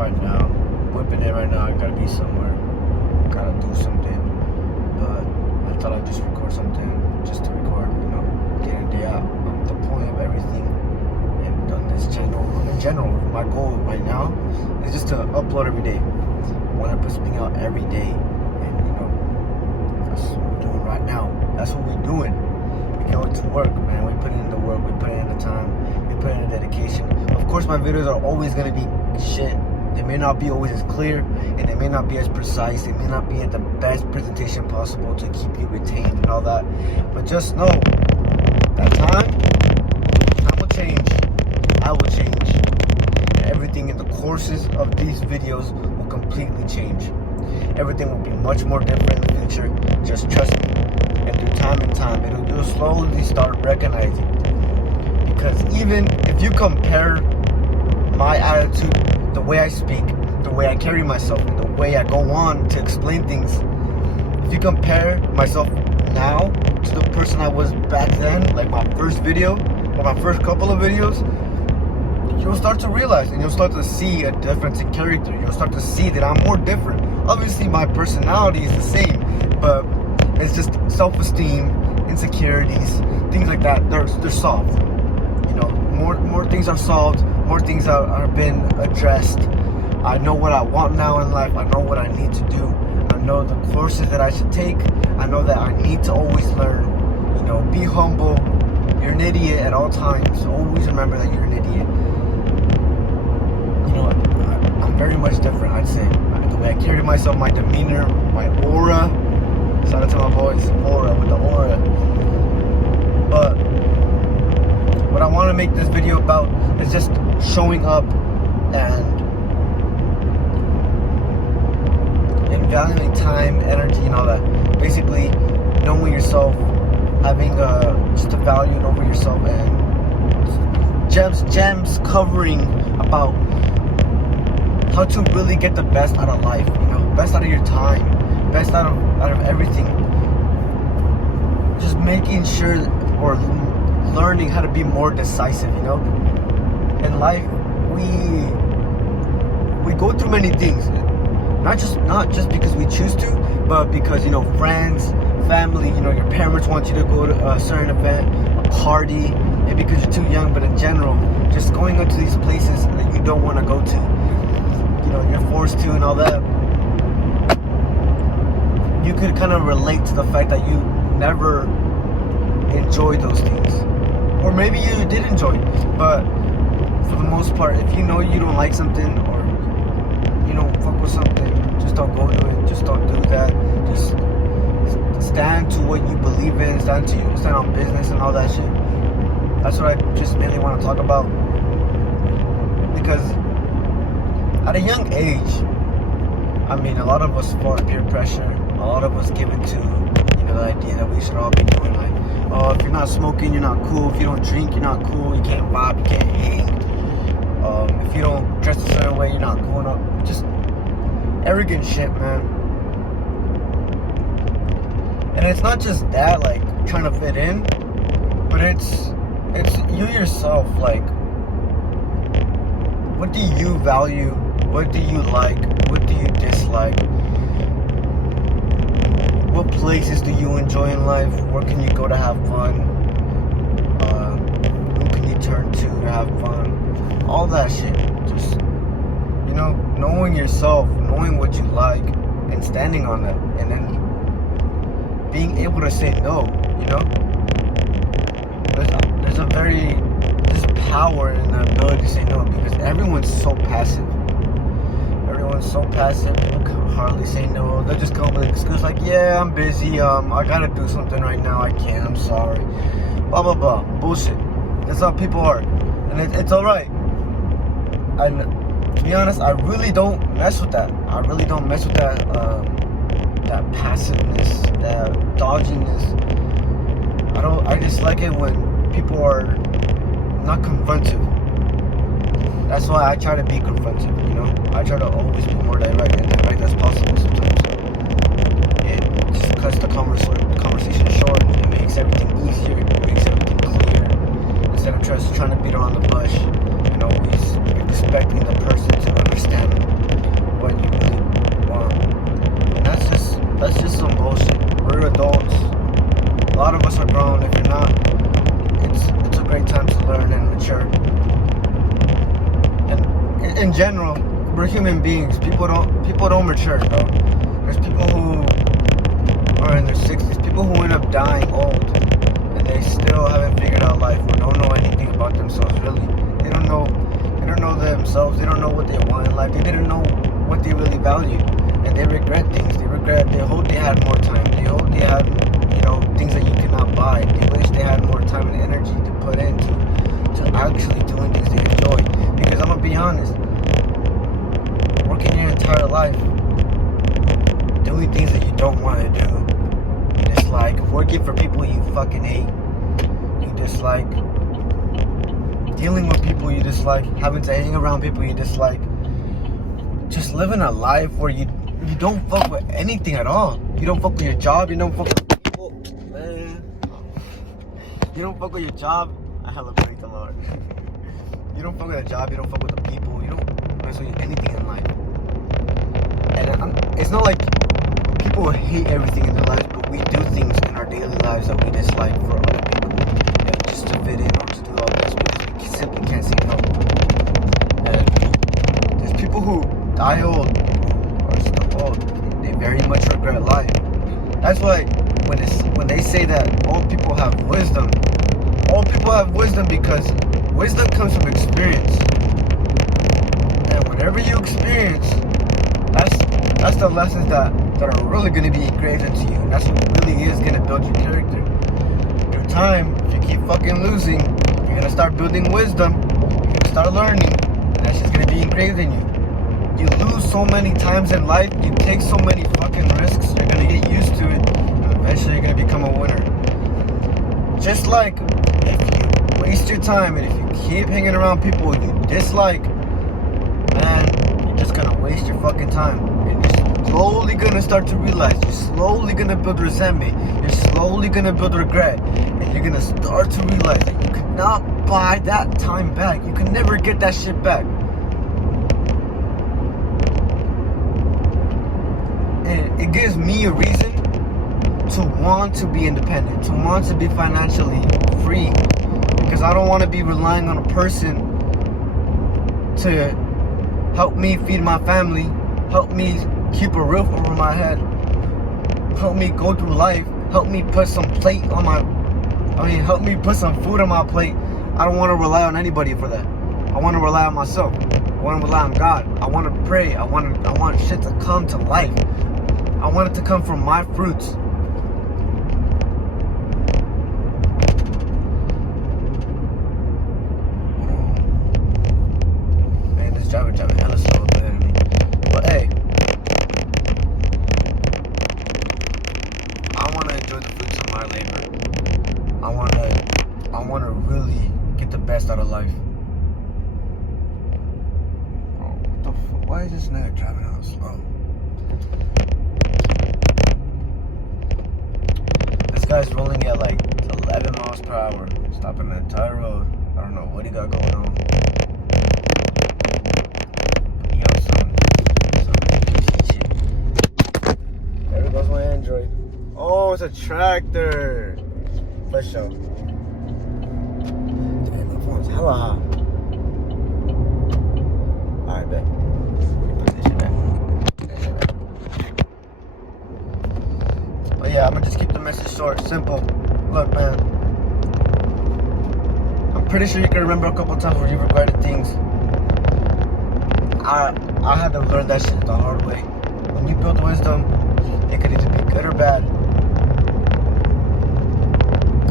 right now, whipping it right now. I gotta be somewhere, gotta do something. But I thought I'd just record something just to record, get a day out. The point of everything and on this channel, in general, my goal right now is just to upload every day. I want to put something out every day, and that's what we're doing right now. That's what we're doing. We go to work, man. We put in the work, we put in the time, we put in the dedication. Of course, my videos are always gonna be shit. They may not be always as clear, and they may not be as precise. They may not be at the best presentation possible to keep you retained and all that. But just know that time will change. I will change. And everything in the courses of these videos will completely change. Everything will be much more different in the future. Just trust me. And through time, you'll slowly start recognizing. Because even if you compare my attitude, the way I speak, the way I carry myself, and the way I go on to explain things, if you compare myself now to the person I was back then, like my first video or my first couple of videos, you'll start to realize and you'll start to see a difference in character. You'll start to see that I'm more different. Obviously my personality is the same, but it's just self-esteem, insecurities, things like that, they're solved. More things are solved, more things are been addressed. I know what I want now in life. I know what I need to do. I know the courses that I should take. I know that I need to always learn. Be humble. You're an idiot at all times. Always remember that you're an idiot. I'm very much different, I'd say. The way I carry myself, my demeanor, my aura. Shout out to my boys, aura with the aura. But what I want to make this video about is just showing up and valuing time, energy, and all that. Basically, knowing yourself, having just a value over yourself, and gems covering about how to really get the best out of life. Best out of your time, best out of everything. Just making sure or learning how to be more decisive. In life, we go through many things. Not just because we choose to, but because friends, family, your parents want you to go to a certain event, a party, maybe because you're too young, but in general, just going up to these places that you don't want to go to, you're forced to and all that. You could kind of relate to the fact that you never enjoyed those things, or maybe you did enjoy it, but for the most part, if you don't like something, or you don't fuck with something, just don't go to it. Just don't do that. Just stand to what you believe in. Stand on business and all that shit. That's what I just mainly want to talk about. Because at a young age, a lot of us fall peer pressure. A lot of us give into the idea that we should all be doing like, oh, if you're not smoking, you're not cool. If you don't drink, you're not cool. You can't vibe, you can't hang. If you don't dress a certain way, you're not cool enough. Just arrogant shit, man. And it's not just that, like, trying to fit in, but it's you yourself. Like, what do you value? What do you like? What do you dislike? What places do you enjoy in life? Where can you go to have fun? Who can you turn to have fun? All that shit. Just, knowing yourself, knowing what you like, and standing on that, and then being able to say no. There's power in the ability to say no, because everyone's so passive. People can hardly say no. They'll just come up with an excuse like, yeah, I'm busy, I gotta do something right now, I can't, I'm sorry, blah blah blah. Bullshit. That's how people are, and it's alright. And to be honest, I really don't mess with that. That passiveness, that dodginess. I just like it when people are not confrontive. That's why I try to be confrontive, I try to always be more direct as possible sometimes. It just cuts the conversation short. It makes everything easier. It makes everything clear. Instead of just trying to beat around the bush and always expecting the person to understand in general, we're human beings. People don't mature, bro. There's people who are in their 60s, people who end up dying old, and they still haven't figured out life or don't know anything about themselves. Really, they don't know themselves. They don't know what they want in life. They didn't know what they really value, and they regret things. They hope they had more time. They hope they had, things that you cannot buy. They wish they had more time and energy to put into actually doing things they enjoy. Because I'm gonna be honest, working your entire life doing things that you don't want to do, dislike, working for people you fucking hate, you dislike, dealing with people you dislike, having to hang around people you dislike, just living a life where you don't fuck with anything at all. You don't fuck with your job, you don't fuck with people, man. You don't fuck with your job. I hella praise the Lord. You don't fuck with a job, you don't fuck with the people, you don't mess with anything in life. And it's not like people hate everything in their lives, but we do things in our daily lives that we dislike for other people, just to fit in or to do our best because we simply can't say no. And there's people who die old, who are still old. They very much regret life. That's why when they say that old people have wisdom because wisdom comes from experience. And whatever you experience, that's the lessons that are really going to be engraved into you. And that's what really is going to build your character. Through time, if you keep fucking losing, you're going to start building wisdom. You're going to start learning. And that's just going to be engraved in you. You lose so many times in life. You take so many fucking risks. You're going to get used to it. And eventually you're going to become a winner. Just like if you waste your time and if you keep hanging around people you dislike, man, you're just going to waste your fucking time. Slowly gonna start to realize, you're slowly gonna build resentment, you're slowly gonna build regret, and you're gonna start to realize that you cannot buy that time back. You can never get that shit back. And it gives me a reason to want to be independent, to want to be financially free, because I don't want to be relying on a person to help me feed my family, help me keep a roof over my head, help me go through life, help me put some help me put some food on my plate. I don't want to rely on anybody for that. I want to rely on myself. I want to rely on God. I want to pray. I want shit to come to life. I want it to come from my fruits. Man, this driver driving hella slow ahead of me. But hey, I want to enjoy the fruits of my labor. I want to really get the best out of life. Oh, what the fuck? Why is this nigga driving out slow? This guy's rolling at like 11 miles per hour, stopping the entire road. I don't know what he got going on. But he on some shit. There goes my Android. Oh, it's a tractor. For sure. Damn, my phone's hella hot. Alright, bet. Put this shit back. But yeah, I'm gonna just keep the message short, simple. Look, man. I'm pretty sure you can remember a couple times where you regretted things. I had to learn that shit the hard way. When you build wisdom, it could either be good or bad.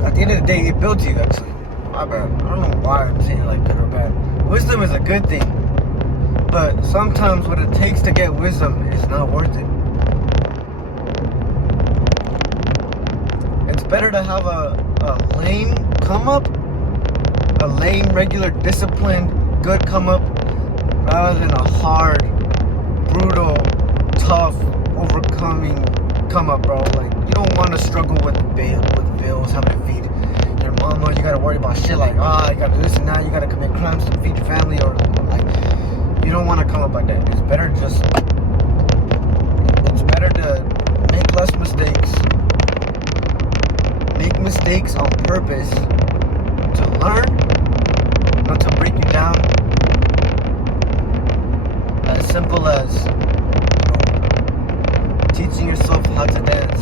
At the end of the day, it builds you, actually. My bad. I don't know why I'm saying like good or bad. Wisdom is a good thing. But sometimes what it takes to get wisdom is not worth it. It's better to have a lame come up, a lame, regular, disciplined, good come up, rather than a hard, brutal, tough, overcoming come up, bro. Like, you don't want to struggle with bills, having to feed your mama. You gotta worry about shit like, you gotta do this and that. You gotta commit crimes to feed your family, or like, you don't want to come up like that. It's better to make less mistakes. Make mistakes on purpose to learn, not to break you down. simple as, you know, teaching yourself how to dance,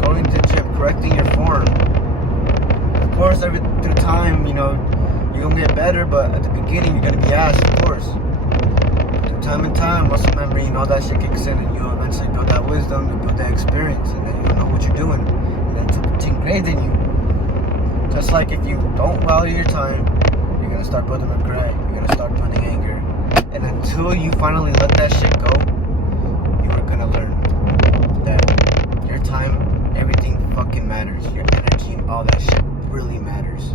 going to the gym, correcting your form. Of course, through time, you know, you're gonna get better, but at the beginning, you're gonna be ass, of course. Through time and time, muscle memory and all that shit kicks in, and you'll eventually build that wisdom, you build that experience, and then you'll know what you're doing. And then it's engraved in you. Just like if you don't value your time, you're gonna start building regret, you're gonna start building anger. And until you finally let that shit go, you are gonna learn that your time, everything fucking matters. Your energy and all that shit really matters.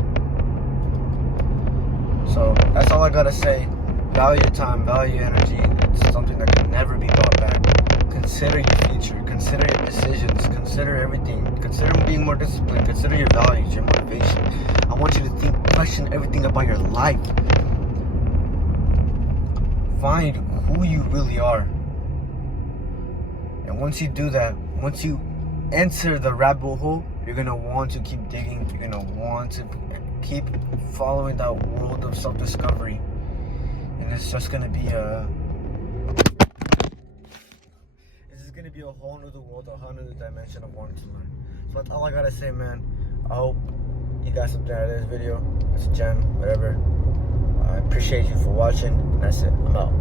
So that's all I gotta say. Value your time, value your energy. It's something that can never be bought back. Consider your future, consider your decisions, consider everything. Consider being more disciplined, consider your values, your motivation. I want you to question everything about your life. Find who you really are. And once you do that, once you enter the rabbit hole, you're gonna want to keep digging. You're gonna want to keep following that world of self-discovery. And it's just gonna be a whole new world, a whole new dimension of wanting to learn. So that's all I gotta say, man. I hope you got something out of this video. It's a gem, whatever. I appreciate you for watching. That's it. I'm out.